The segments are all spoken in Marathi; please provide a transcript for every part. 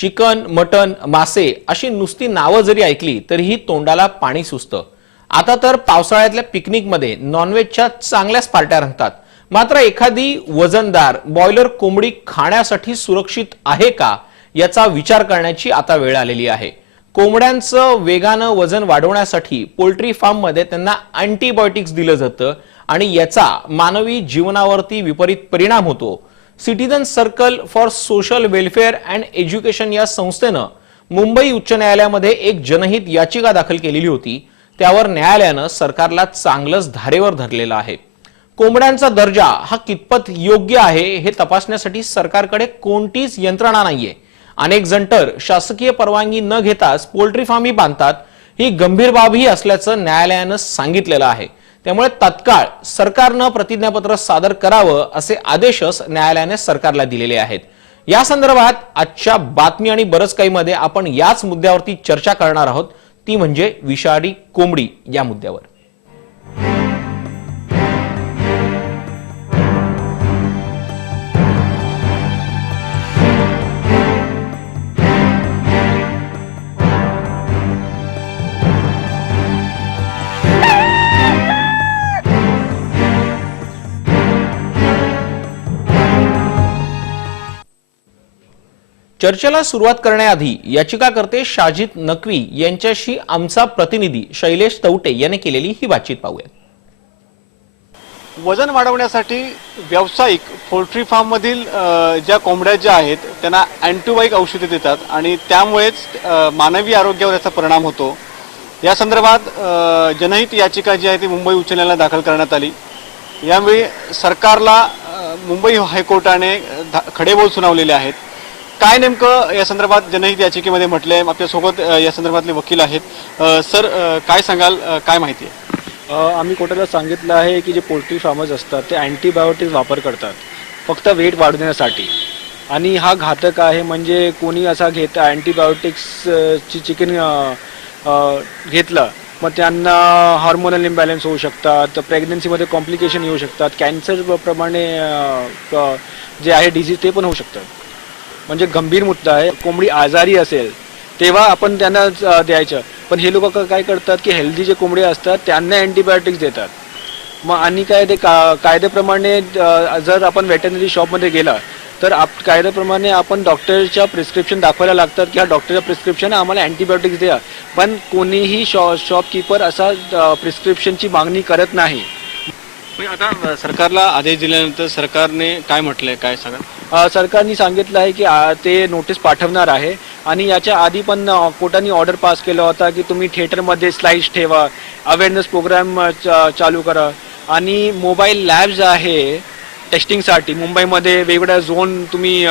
चिकन, मटन, मासे अशी नुसती नावं जरी ऐकली तरीही तोंडाला पाणी सुचतं। आता तर पावसाळ्यातल्या पिकनिकमध्ये नॉनव्हेजच्या चांगल्याच पार्ट्या रंगतात। मात्र एखादी वजनदार बॉयलर कोंबडी खाण्यासाठी सुरक्षित आहे का याचा विचार करण्याची आता वेळ आलेली आहे। कोंबड्यांचं वेगानं वजन वाढवण्यासाठी पोल्ट्री फार्ममध्ये त्यांना अँटीबायोटिक्स दिलं जातं आणि याचा मानवी जीवनावरती विपरीत परिणाम होतो। Citizen circle for social welfare and education या संस्थेनं मुंबई उच्च न्यायालयामध्ये एक जनहित याचिका दाखल केलेली होती। त्यावर न्यायालयानं सरकारला चांगलंच धारेवर धरलेलं आहे। कोंबड्यांचा दर्जा हा कितपत योग्य आहे हे तपासण्यासाठी सरकारकडे कोणतीच यंत्रणा नाहीये। अनेक जण तर शासकीय परवानगी न घेताच पोल्ट्री फार्मही बांधतात। ही गंभीर बाबही असल्याचं न्यायालयानं सांगितलेलं आहे। त्यामुळे तत्काळ सरकारनं प्रतिज्ञापत्र सादर करावं असे आदेशच न्यायालयाने सरकारला दिलेले आहेत। या संदर्भात आजच्या बातमी आणि बरंच काही मध्ये आपण याच मुद्द्यावरती चर्चा करणार आहोत, ती म्हणजे विषारी कोंबडी या मुद्द्यावर। चर्चेला सुरुवात करण्याआधी याचिकाकर्ते शाजिद नक्वी यांच्याशी आमचा प्रतिनिधी शैलेश तवटे यांनी केलेली ही बातचीत पाहूया। वजन वाढवण्यासाठी व्यावसायिक पोल्ट्री फार्म मधील ज्या कोंबड्या ज्या आहेत त्यांना अँटीबायोटिक औषधे देतात आणि त्यामुळेच मानवी आरोग्यावर याचा परिणाम होतो। या संदर्भात जनहित याचिका जी आहे ती मुंबई उच्च न्यायालयात दाखल करण्यात आली। यावेळी सरकारला मुंबई हायकोर्टाने खडेबोल सुनावलेले आहेत। काय नेमकं या संदर्भात जनहित याचिकेमध्ये म्हटलंय? आपल्या सोबत या संदर्भातले वकील आहेत। सर, काय सांगाल, काय माहिती आहे? आम्ही कोर्टाला सांगितलं आहे की जे पोल्ट्री फार्मर्स असतात ते अँटीबायोटिक्स वापर करतात फक्त वेट वाढवण्यासाठी, आणि हा घातक आहे। म्हणजे कोणी असा अँटीबायोटिक्सची चिकन घेतलं मग त्यांना हार्मोनल इम्बॅलन्स होऊ शकतात, प्रेग्नन्सीमध्ये कॉम्प्लिकेशन येऊ शकतात, कॅन्सर प्रमाणे जे आहे डिझीज ते पण होऊ शकतात। म्हणजे गंभीर मुद्दा आहे। कोंबडी आजारी असेल तेव्हा आपण त्यांना द्यायचं, पण हे लोक काय करतात की हेल्दी जे कोंबडी असतात त्यांना अँटीबायोटिक्स देतात। मग आणि काय ते कायद्याप्रमाणे जर आपण वेटरनरी शॉपमध्ये गेला तर कायद्याप्रमाणे आपण डॉक्टरच्या प्रिस्क्रिप्शन दाखवायला लागतात की हा डॉक्टरच्या प्रिस्क्रिप्शन आम्हाला अँटीबायोटिक्स द्या, पण कोणीही शॉपकीपर असा प्रिस्क्रिप्शनची मागणी करत नाही। आता सरकारला आदेश दिल्यानंतर सरकारने काय म्हटलंय, काय सांगा? सरकारने सांगितलं आहे की ते नोटीस पाठवणार आहे, आणि याच्या आधी पण कोर्टाने ऑर्डर पास केला होता की तुम्ही थिएटरमध्ये स्लाइड्स ठेवा, अवेअरनेस प्रोग्राम चालू करा, आणि मोबाईल लॅब्स आहे टेस्टिंगसाठी मुंबईमध्ये वेगवेगळ्या झोन तुम्ही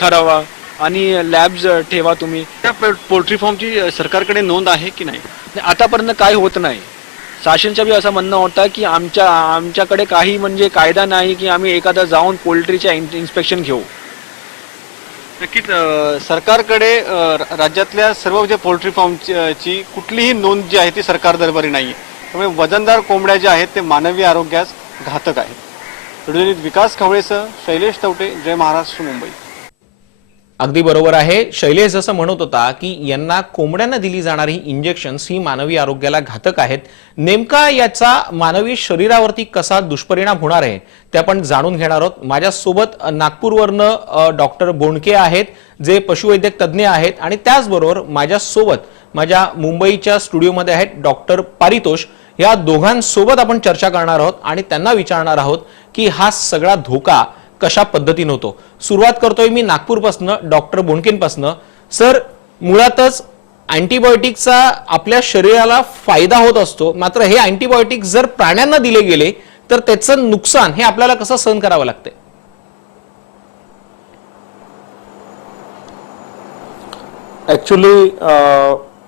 ठरवा आणि लॅब्स ठेवा तुम्ही। त्या पोल्ट्री फार्मची सरकारकडे नोंद आहे की नाही? आतापर्यंत काय होत नाही। शासनचा बी असं म्हणणं होतं की आमच्याकडे काही म्हणजे कायदा नाही की आम्ही एखादा जाऊन पोल्ट्रीच्या इन्स्पेक्शन घेऊ। नक्कीच सरकारकडे राज्यातल्या सर्व जे पोल्ट्री फार्मची कुठलीही नोंद जी आहे ती सरकार दरबारी नाही आहे। त्यामुळे वजनदार कोंबड्या ज्या आहेत ते मानवी आरोग्यास घातक आहेत। व्हिडिओ विकास खवळेसह शैलेश तवटे, जय महाराष्ट्र, मुंबई। अगदी बरोबर आहे। शैलेश जसं म्हणत होता की यांना कोंबड्यांना दिली जाणारी इंजेक्शन्स ही मानवी आरोग्याला घातक आहेत। नेमका याचा मानवी शरीरावरती कसा दुष्परिणाम होणार आहे ते आपण जाणून घेणार आहोत। माझ्यासोबत नागपूरवरनं डॉक्टर बोंडके आहेत जे पशुवैद्यक तज्ज्ञ आहेत, आणि त्याचबरोबर माझ्यासोबत माझ्या मुंबईच्या स्टुडिओमध्ये आहेत डॉक्टर पारितोष। या दोघांसोबत आपण चर्चा करणार आहोत आणि त्यांना विचारणार आहोत की हा सगळा धोका कशा पद्धतीने होतो। सुरुवात करतोय मी नागपूरपासून डॉक्टर बोंडकेंपासून। सर, मुळातच अँटीबायोटिक्सचा आपल्या शरीराला फायदा होत असतो, मात्र हे अँटीबायोटिक्स जर प्राण्यांना दिले गेले तर त्याचं नुकसान हे आपल्याला कसं सहन करावं लागते? ऍक्च्युली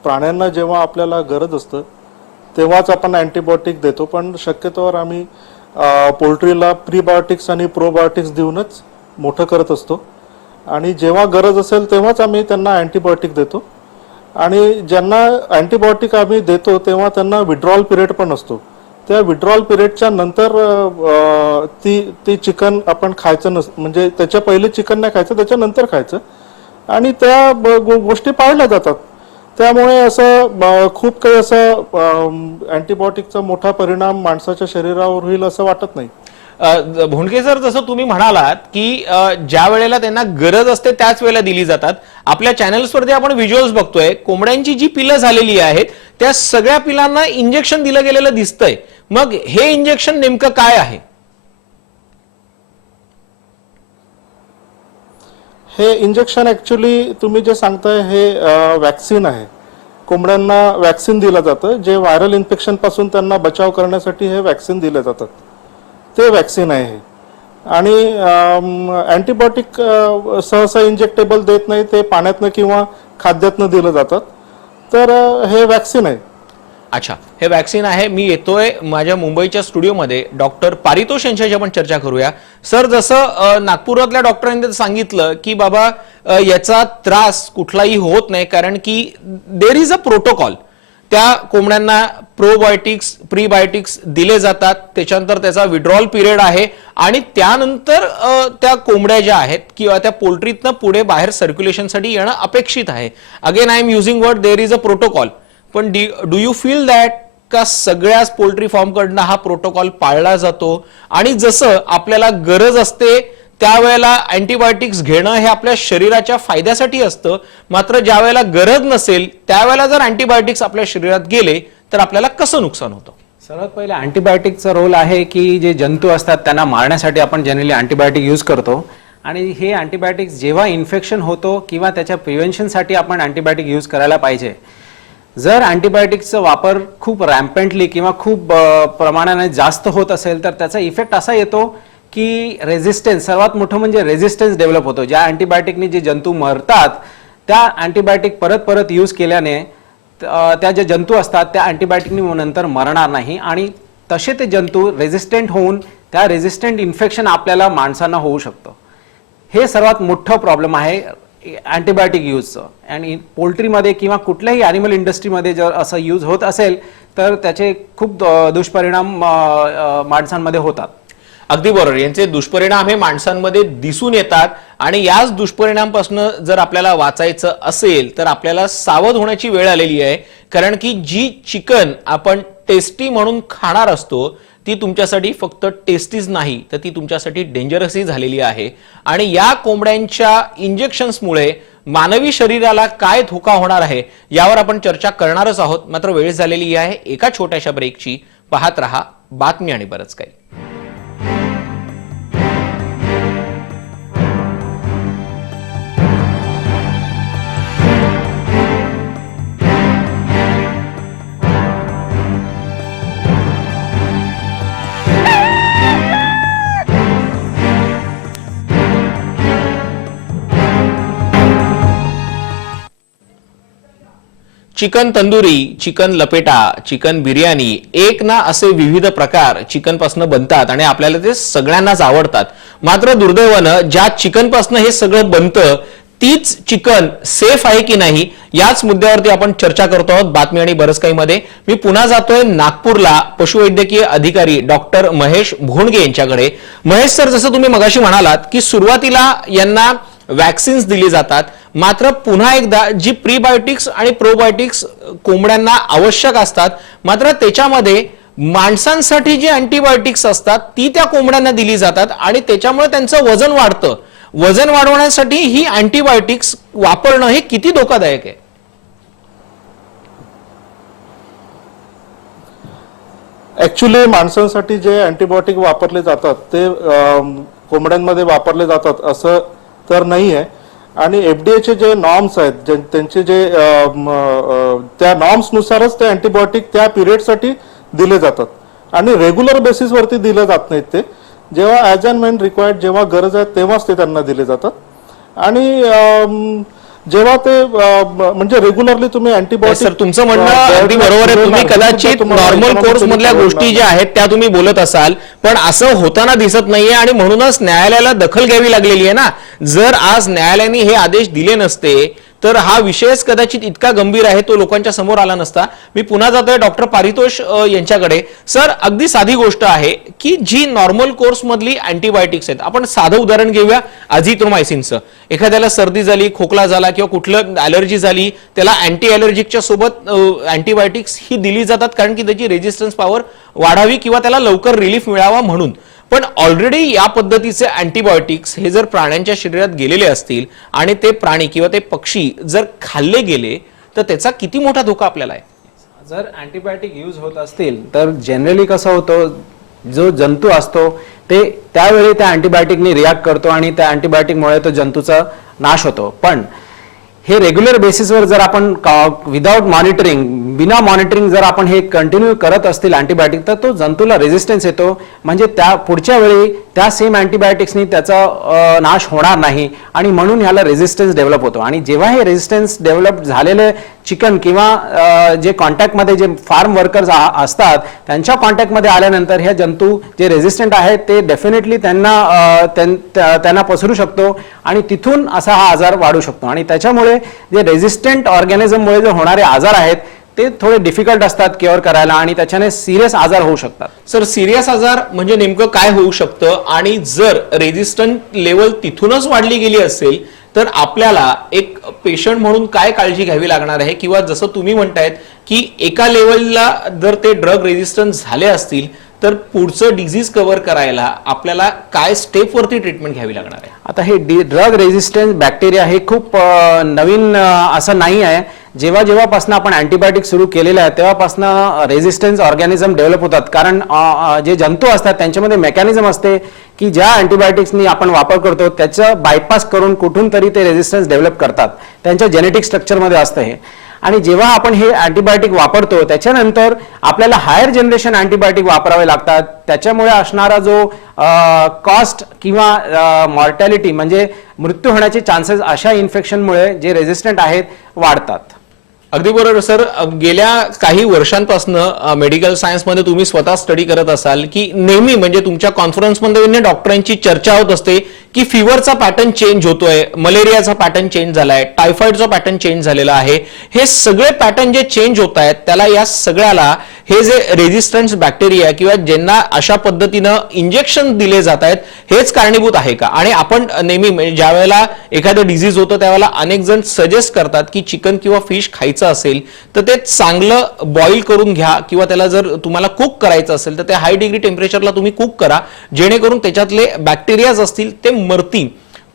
प्राण्यांना जेव्हा आपल्याला गरज असतं तेव्हाच आपण अँटीबायोटिक देतो, पण शक्यतोवर आम्ही पोल्ट्रीला प्रीबायोटिक्स आणि प्रोबायोटिक्स देऊनच मोठं करत असतो, आणि जेव्हा गरज असेल तेव्हाच आम्ही त्यांना अँटीबायोटिक देतो। आणि ज्यांना अँटीबायोटिक आम्ही देतो तेव्हा त्यांना विड्रॉल पिरियड पण असतो। त्या विड्रॉल पिरियडच्या नंतर ती चिकन आपण खायचं म्हणजे त्याच्या पहिले चिकन नाही खायचं, त्याच्यानंतर खायचं। आणि त्या गोष्टी पाळल्या जातात. त्यामुळे असं खूप काही असं अँटीबायोटिकचा मोठा परिणाम माणसाच्या शरीरावर होईल असं वाटत नाही. भोंडके सर, जसं तुम्ही म्हणालात की ज्या वेळेला त्यांना गरज असते त्याच वेळेला दिली जातात. आपल्या चॅनल्सवरती आपण व्हिज्युअल्स बघतोय, कोंबड्यांची जी पिलं झालेली आहेत त्या सगळ्या पिलांना इंजेक्शन दिलं गेलेलं दिसतंय. मग हे इंजेक्शन नेमकं काय आहे? हे इंजेक्शन ऍक्च्युली तुम्ही जे सांगताय हे वॅक्सिन आहे. कोंबड्यांना वॅक्सिन दिलं जातं, जे व्हायरल इन्फेक्शन पासून त्यांना बचाव करण्यासाठी हे वॅक्सिन दिले जातात. ते वॅक्सिन आहे हे. आणि अँटीबायोटिक सहसा इंजेक्टेबल देत नाही, ते पाण्यातनं किंवा खाद्यातनं दिलं जातात. तर हे वॅक्सिन आहे. अच्छा, हे वॅक्सिन आहे. मी येतोय माझ्या मुंबईच्या स्टुडिओमध्ये डॉक्टर पारितोष यांच्याशी आपण चर्चा करूया. सर, जसं नागपुरातल्या डॉक्टरांनी सांगितलं की बाबा याचा त्रास कुठलाही होत नाही, कारण की देर इज अ प्रोटोकॉल. त्या कोंबड्यांना प्रोबायोटिक्स प्रीबायोटिक्स दिले जातात, त्याच्यानंतर त्याचा विड्रॉल पिरियड आहे आणि त्यानंतर त्या कोंबड्या ज्या आहेत किंवा त्या पोल्ट्रीतनं पुढे बाहेर सर्क्युलेशनसाठी येणं अपेक्षित आहे. Again I am using word there is a protocol. पण डू यू फील दॅट का सगळ्याच पोल्ट्री फार्मकडनं हा प्रोटोकॉल पाळला जातो आणि जसं आपल्याला गरज असते त्यावेळेला अँटीबायोटिक्स घेणं हे आपल्या शरीराच्या फायद्यासाठी असतं, मात्र ज्या वेळेला गरज नसेल त्यावेळेला जर अँटीबायोटिक्स आपल्या शरीरात गेले तर आपल्याला कसं नुकसान होतं? सर्वात पहिले अँटीबायोटिकचा रोल आहे की जे जंतू असतात त्यांना मारण्यासाठी आपण जनरली अँटीबायोटिक यूज करतो. आणि हे अँटीबायोटिक्स जेव्हा इन्फेक्शन होतो किंवा त्याच्या प्रिव्हेन्शनसाठी आपण अँटीबायोटिक यूज करायला पाहिजे. जर अँटीबायोटिक्सचा वापर खूप रॅम्पंटली किंवा खूप प्रमाणाने जास्त होत असेल तर त्याचा इफेक्ट असा येतो की रेझिस्टन्स, सर्वात मोठं म्हणजे रेझिस्टन्स डेव्हलप होतो. ज्या अँटीबायोटिकने जे जंतू मरतात त्या अँटीबायोटिक परत परत यूज केल्याने त्या जे जंतू असतात त्या अँटीबायोटिकने नंतर मरणार नाही आणि तसे ते जंतू रेझिस्टंट होऊन त्या रेझिस्टंट इन्फेक्शन आपल्याला माणसांना होऊ शकतं. हे सर्वात मोठं प्रॉब्लेम आहे अँटीबायोटिक यूजचं. आणि पोल्ट्रीमध्ये किंवा कुठल्याही ॲनिमल इंडस्ट्रीमध्ये जर असं यूज होत असेल तर त्याचे खूप दुष्परिणाम माणसांमध्ये होतात. अगदी बरोबर. यांचे दुष्परिणाम हे माणसांमध्ये दिसून येतात आणि याच दुष्परिणामापासून जर आपल्याला वाचायचं असेल तर आपल्याला सावध होण्याची वेळ आलेली आहे. कारण की जी चिकन आपण टेस्टी म्हणून खाणार असतो ती तुमच्यासाठी फक्त टेस्टीच नाही तर ती तुमच्यासाठी डेंजरसही झालेली आहे. आणि या कोंबड्यांच्या इंजेक्शन्समुळे मानवी शरीराला काय धोका होणार आहे यावर आपण चर्चा करणारच आहोत. मात्र वेळ झालेली आहे एका छोट्याशा ब्रेकची. पाहत रहा बातमी आणि बरंच काही. चिकन तंदुरी, चिकन लपेटा, चिकन बिर्याणी, एक ना असे विविध प्रकार चिकन पासून बनतात आणि आपल्याला ते सगळ्यांनाच आवडतात. मात्र दुर्दैवानं ज्या चिकन पासून हे सगळं बनतं तीच चिकन सेफ आहे की नाही याच मुद्द्यावरती आपण चर्चा करतो आहोत बातमी आणि बरंच काही मध्ये. मी पुन्हा जातोय नागपूरला पशुवैद्यकीय अधिकारी डॉक्टर महेश भोंडगे यांच्याकडे. महेश सर, जसं तुम्ही मगाशी म्हणालात की सुरुवातीला यांना वॅक्सिन्स दिली जातात, मात्र पुन्हा एकदा जी प्रीबायोटिक्स आणि प्रोबायोटिक्स कोंबड्यांना आवश्यक असतात मात्र त्याच्यामध्ये माणसांसाठी जी अँटीबायोटिक्स असतात ती त्या कोंबड्यांना दिली जातात आणि त्याच्यामुळे त्यांचं वजन वाढतं. वजन वाढवण्यासाठी ही अँटीबायोटिक्स वापरणं हे किती धोकादायक आहे? ऍक्च्युली माणसांसाठी जे अँटीबायोटिक वापरले जातात ते कोंबड्यांमध्ये वापरले जातात असं तर नाही आहे. आणि एफडीएचे जे नॉर्म्स आहेत त्यांचे जे त्या नॉर्म्सनुसारच ते अँटीबायोटिक त्या पिरियडसाठी दिले जातात आणि रेग्युलर बेसिसवरती दिले जात नाहीत. ते जेव्हा ॲज अँड व्हेन रिक्वायर्ड, जेव्हा गरज आहे तेव्हाच ते त्यांना दिले जातात. आणि जेव्हा ते म्हणजे रेग्युलरली तुम्ही अँटीबायोटिक. सर, तुमचं म्हणणं अगदी बरोबर आहे. तुम्ही कदाचित नॉर्मल कोर्स मधल्या गोष्टी ज्या आहेत त्या तुम्ही बोलत असाल, पण असं होताना दिसत नाहीये आणि म्हणूनच न्यायालयाला दखल घ्यावी लागलेली आहे ना. जर आज न्यायालयाने हे आदेश दिले नसते तर हा विषयच कदाचित इतका गंभीर आहे तो लोकांच्या समोर आला नसता. मी पुन्हा जातोय डॉक्टर पारितोष यांच्याकडे. सर, अगदी साधी गोष्ट आहे की जी नॉर्मल कोर्स मधली अँटीबायोटिक्स आहेत, आपण साधं उदाहरण घेऊया अझिथ्रोमायसिनचं. एखाद्याला सर्दी झाली, खोकला झाला किंवा कुठलं ॲलर्जी झाली, त्याला अँटी ॲलर्जिकच्या सोबत अँटीबायोटिक्स ही दिली जातात कारण की त्याची रेजिस्टन्स पॉवर वाढावी किंवा त्याला लवकर रिलीफ मिळावा म्हणून. पण ऑलरेडी या पद्धतीचे अँटीबायोटिक्स हे जर प्राण्यांच्या शरीरात गेलेले असतील आणि ते प्राणी किंवा ते पक्षी जर खाल्ले गेले तर त्याचा किती मोठा धोका आपल्याला आहे. जर अँटीबायोटिक यूज होत असतील तर जनरली कसं होतं, जो जंतू असतो ते त्यावेळी त्या अँटीबायोटिकने रिॲक्ट करतो आणि त्या अँटीबायोटिकमुळे तो जंतूचा नाश होतो. पण हे रेग्युलर बेसिसवर जर आपण विदाउट मॉनिटरिंग, बिना मॉनिटरिंग जर आपण हे कंटिन्यू करत असतील अँटीबायोटिक, तर तो जंतूला रेजिस्टन्स येतो. म्हणजे त्या पुढच्या वेळी त्या सेम अँटीबायोटिक्सनी त्याचा नाश होणार नाही आणि म्हणून ह्याला रेजिस्टन्स डेव्हलप होतो. आणि जेव्हा हे रेजिस्टन्स डेव्हलप झालेले चिकन किंवा जे कॉन्टॅक्टमध्ये जे फार्म वर्कर्स असतात त्यांच्या कॉन्टॅक्टमध्ये आल्यानंतर हे जंतू जे रेजिस्टंट आहेत ते डेफिनेटली त्यांना पसरू शकतो आणि तिथून असा हा आजार वाढू शकतो. आणि त्याच्यामुळे जे रेजिस्टंट ऑर्गॅनिझममुळे जे होणारे आजार आहेत ते थोडे डिफिकल्ट असतात क्युअर करायला आणि त्याच्याने सिरियस आजार होऊ शकतात. सर, सिरियस आजार म्हणजे नेमकं काय होऊ शकतं आणि जर रेजिस्टंट लेवल तिथूनच वाढली गेली असेल तर आपल्याला एक पेशंट म्हणून काय काळजी घ्यावी लागणार आहे, किंवा जसं तुम्ही म्हणतायत की एका लेवलला जर ते ड्रग रेजिस्टन्ट झाले असतील तर पुढचं डिझीज कव्हर करायला आपल्याला काय स्टेपवरती ट्रीटमेंट घ्यावी लागणार आहे. आता हे ड्रग रेजिस्टन्स बॅक्टेरिया हे खूप नवीन असं नाही आहे. जेव्हापासून आपण अँटीबायोटिक सुरू केलेलं आहे तेव्हापासून रेजिस्टन्स ऑर्गॅनिझम डेव्हलप होतात. कारण जे जंतू असतात त्यांच्यामध्ये मेकॅनिझम असते की ज्या अँटीबायोटिक्सनी आपण वापर करतो त्याचं बायपास करून कुठून तरी ते रेजिस्टन्स डेव्हलप करतात. त्यांच्या जेनेटिक स्ट्रक्चरमध्ये असतं हे. आणि जेव्हा आपण हे अँटीबायोटिक वापरतो त्याच्यानंतर आपल्याला हायर जनरेशन अँटीबायोटिक वापरावे लागतात. त्याच्यामुळे असणारा जो कॉस्ट किंवा मॉर्टॅलिटी म्हणजे मृत्यू होण्याचे चान्सेस अशा इन्फेक्शनमुळे जे रेजिस्टंट आहेत वाढतात. अगदी बरोबर सर. गेल्या काही वर्षांपासून मेडिकल सायन्समध्ये तुम्ही स्वतः स्टडी करत असाल की नेहमी म्हणजे तुमच्या कॉन्फरन्समध्ये डॉक्टरांची चर्चा होत असते की फिवरचा पॅटर्न चेंज होतोय, मलेरियाचा पॅटर्न चेंज झालाय, टायफॉइडचा पॅटर्न चेंज झालेला आहे. हे सगळे पॅटर्न जे चेंज होत आहेत त्याला या सगळ्याला हे जे रेजिस्टन्स बॅक्टेरिया किंवा ज्यांना अशा पद्धतीनं इंजेक्शन दिले जात आहेत हेच कारणीभूत आहे का. आणि आपण नेहमी ज्या वेळेला एखादं डिझीज होतं त्यावेळेला अनेक जण सजेस्ट करतात की चिकन किंवा फिश खायचं असेल तर ते चांगलं बॉईल करून घ्या किंवा त्याला जर तुम्हाला कुक करायचं असेल तर ते हाय डिग्री टेम्परेचरला तुम्ही कुक करा जेणेकरून त्याच्यातले बॅक्टेरियाज असतील ते मरतील.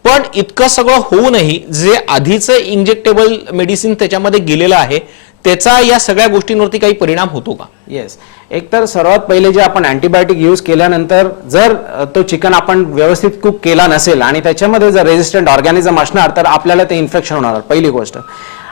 पण इतकं सगळं होऊनही जे आधीचं इंजेक्टेबल मेडिसिन त्याच्यामध्ये गेलेलं आहे त्याचा या सगळ्या गोष्टींवरती काही परिणाम होतो का. येस, एक तर सर्वात पहिले जे आपण अँटीबायोटिक यूज केल्यानंतर जर तो चिकन आपण व्यवस्थित कुक केला नसेल आणि त्याच्यामध्ये जर रेजिस्टंट ऑर्गॅनिझम असणार तर आपल्याला ते इन्फेक्शन होणार. पहिली गोष्ट.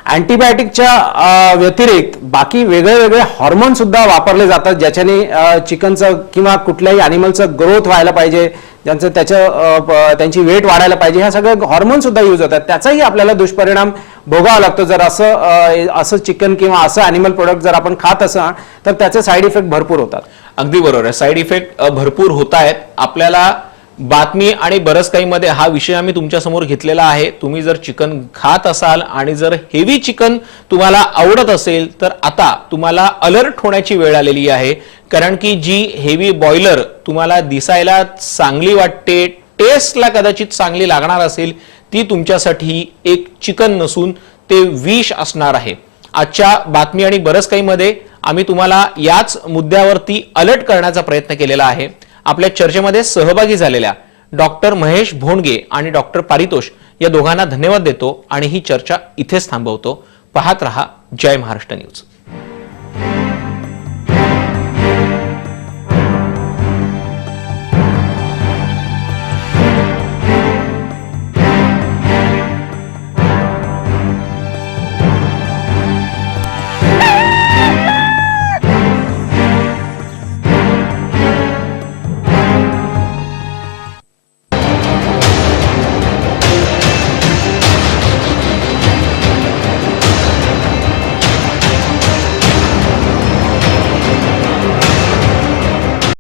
अँटीबायोटिकच्या व्यतिरिक्त बाकी वेगळे हॉर्मोन सुद्धा वापरले जातात ज्याच्याने चिकनचं किंवा कुठल्याही अॅनिमलचं ग्रोथ व्हायला पाहिजे, त्यांची वेट वाढायला पाहिजे. ह्या सगळ्या हॉर्मोन सुद्धा यूज होतात. त्याचाही आपल्याला दुष्परिणाम भोगावा लागतो जर असं चिकन किंवा असं अॅनिमल प्रोडक्ट जर आपण खात असाल तर त्याचे साईड इफेक्ट भरपूर होतात. अगदी बरोबर आहे. साईड इफेक्ट भरपूर होत आहेत. आपल्याला बातमी आणि बरंच काही मध्ये हा विषय आम्ही तुमच्या समोर घेतलेला आहे. तुम्ही जर चिकन खात असाल आणि जर हेवी चिकन तुम्हाला आवडत असेल तर आता तुम्हाला अलर्ट होण्याची वेळ आलेली आहे. कारण की जी हेवी बॉयलर तुम्हाला दिसायला चांगली वाटते, टेस्टला कदाचित चांगली लागणार असेल, ती तुमच्यासाठी एक चिकन नसून ते विष असणार आहे. आजच्या बातमी आणि बरंच काही मध्ये आम्ही तुम्हाला याच मुद्द्यावरती अलर्ट करण्याचा प्रयत्न केलेला आहे. आपल्या चर्चेमध्ये सहभागी झालेल्या डॉक्टर महेश भोंडगे आणि डॉक्टर पारितोष या दोघांना धन्यवाद देतो आणि ही चर्चा इथेच थांबवतो. पाहत रहा जय महाराष्ट्र न्यूज.